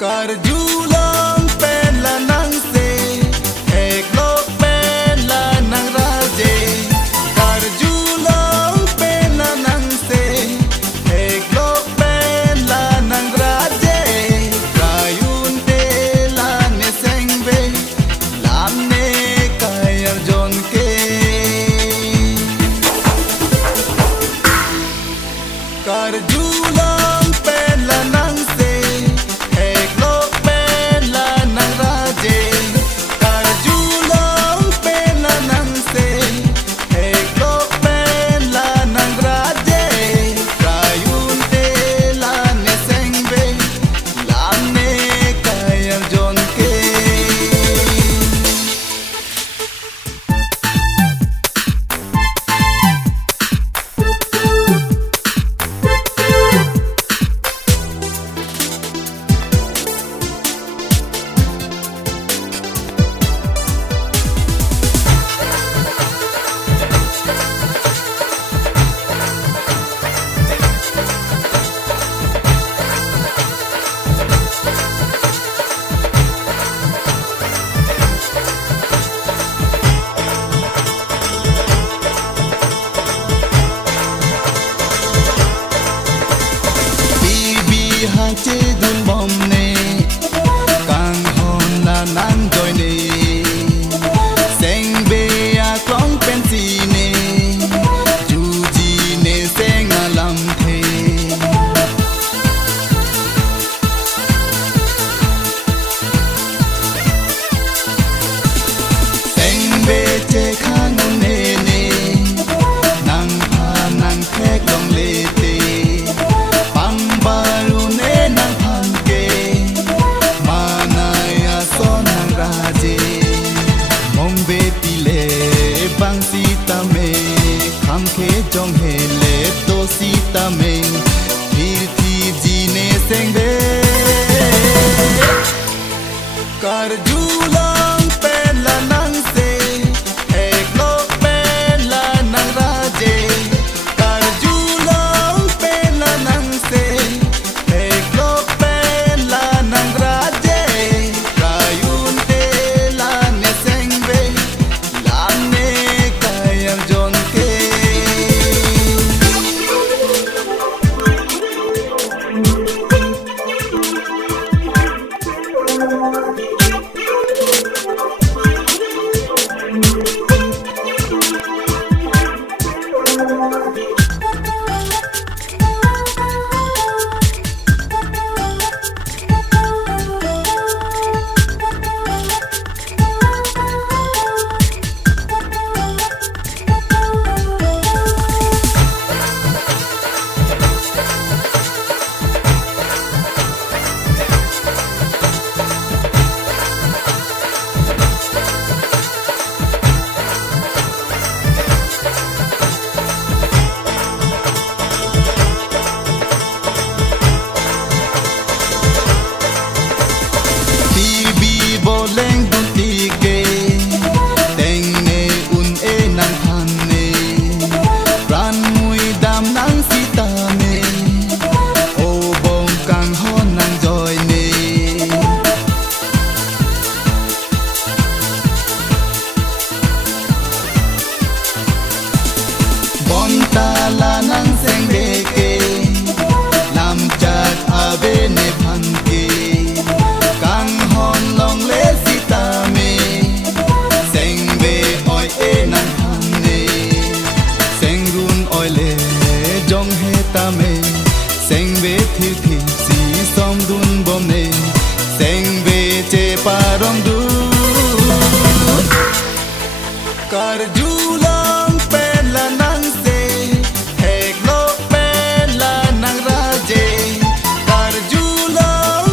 Kar julang pen la nang se ek lok pen la nang raje Kar julang pen la nang se ek lok pen la nang raje Kayun te la ne sengbe lam ne kayar jon ke Kar julang pen la nang se che dun bom ne kang hon la nan doi ne seng be a kong pen si ne ju ji ne seng a lam the seng be che khang ne ne nang ha nang thek long le te pam ba bang sita me kham khe jong he le to sita me phir thi ji ne seng be kar julang pen la nang se ek lok pen la nang raje kar julang pen la nang se ek lok pen la nang raje kayun te la ne seng be lam ne jon ke la nang seng be ke lam chat ave ne phan ke kang hon long le sita me seng be oi e nang phan ne seng run oi le jong he ta me seng be thi thi si som dun bom ne seng be che parong du kar julang pen la nang se ek lok pen la nang raje kar julang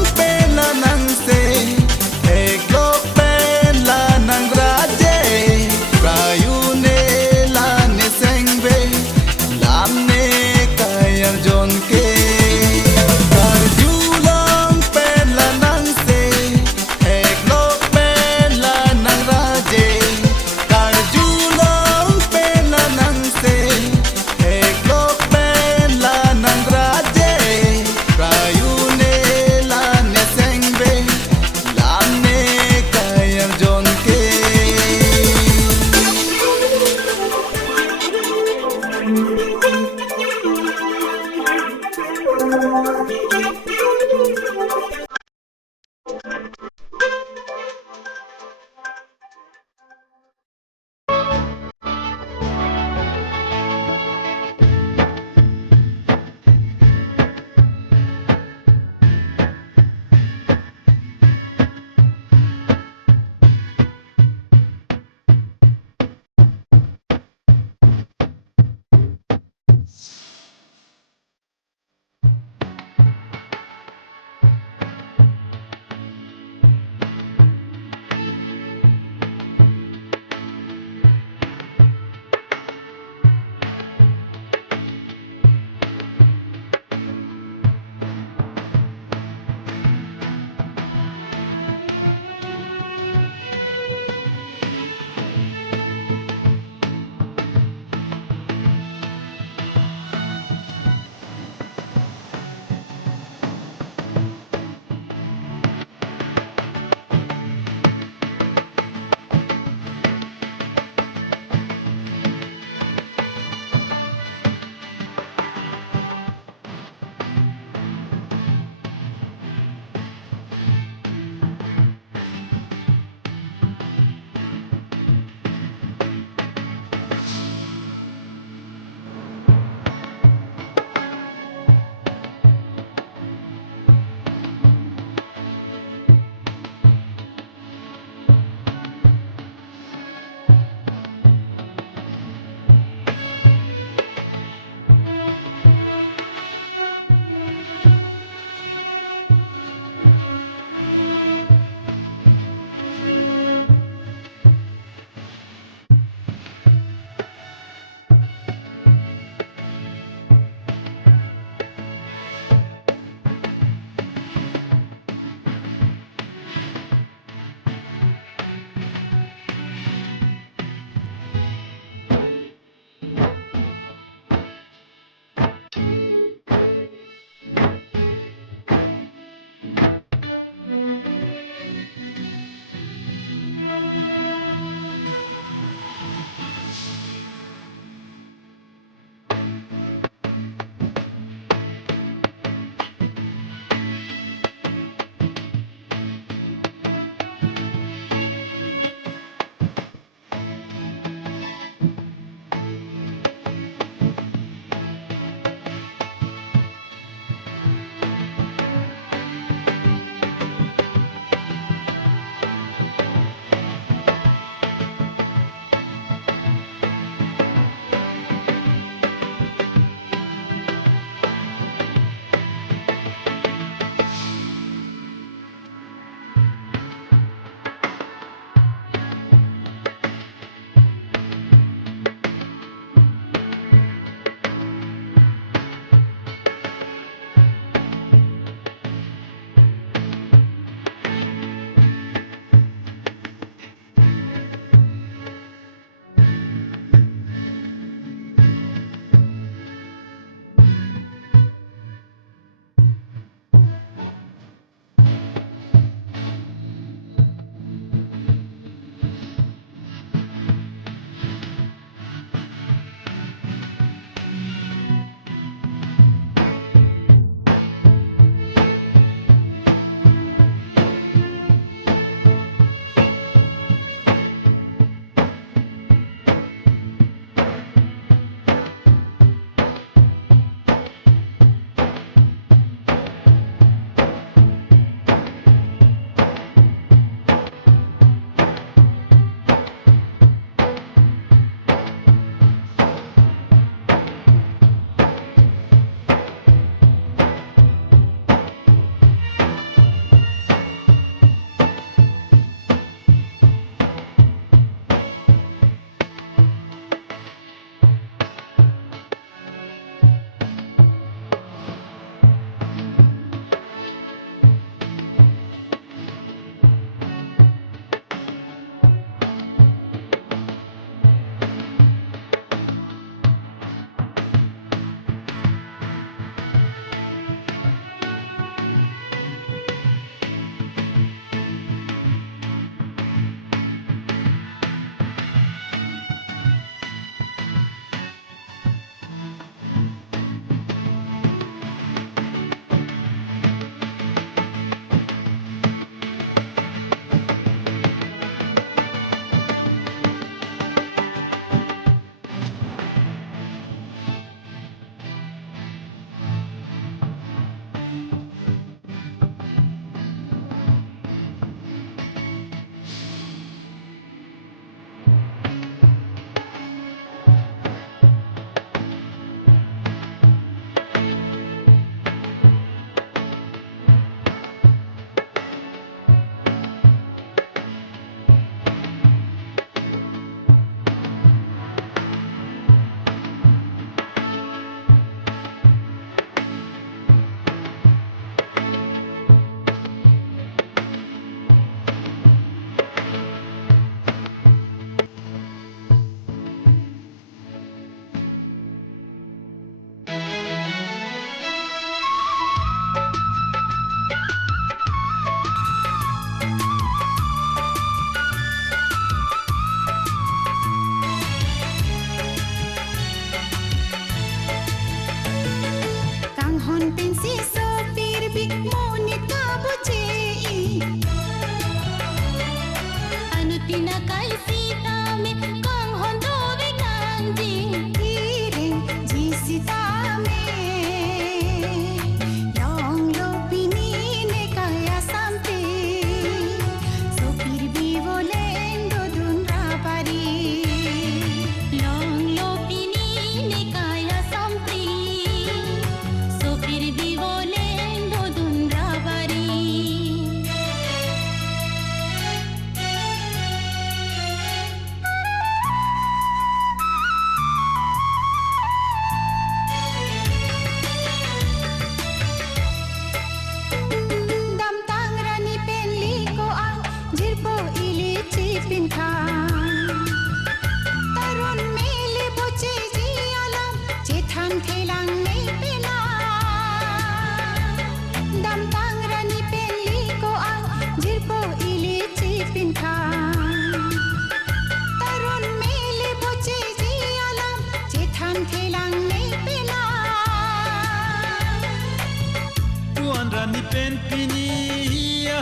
pen pini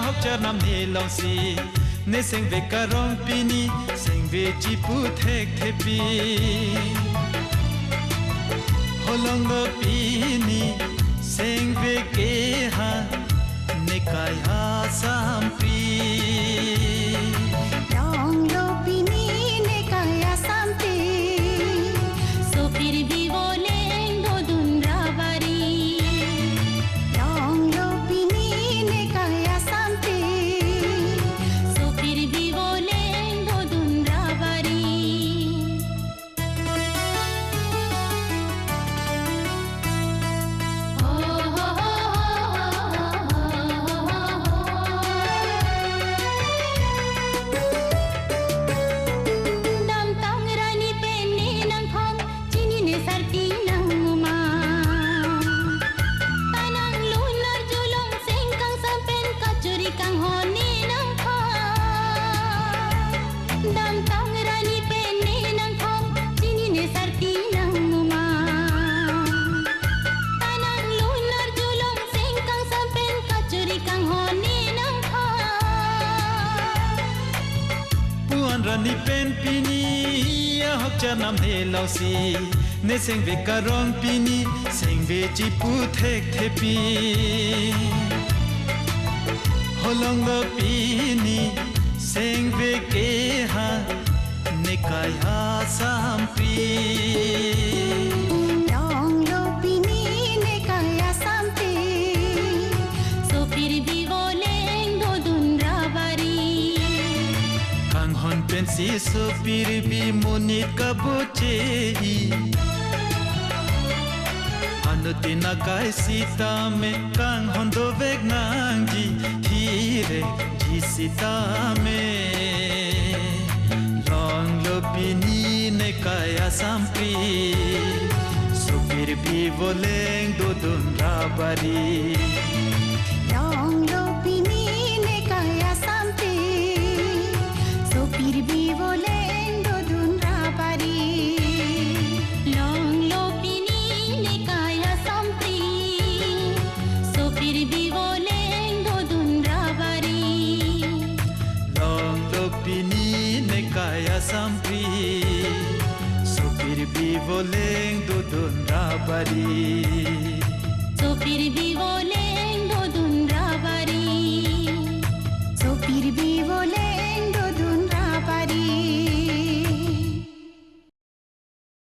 hok cha nam ne long si ne seng ve karong pini seng ve chi pu thek thepi holong lo pini seng ve ke ha ne kai ha sam pi long lo pini ne kai ha sam pi so fir bhi boleng do dun rabari long lo pini ne kai ha sam pi so fir bhi boleng do dun rabari Rani pen pini hok cha nam ne lao si ne seng ve karong pini seng ve chi pu thek thepi holong lo pini seng ve ke ha ne kai ha sam pi long lo pini ne kai ha sam pi so fir bhi boleng do dun rabari hon pen si so pir bi monit ka boche anuti na kai sita me kang hon do vek nang ji thire ji sita me long lo pini ne kai asam pri so pir bi boleng do dun rabari long lo pini ne kai ha sam pi fir bhi boleng do dun rabari long lo pini ne kai ha sam pi so fir bhi boleng do dun rabari long lo pini ne kai asam pri so fir bhi boleng do dun rabari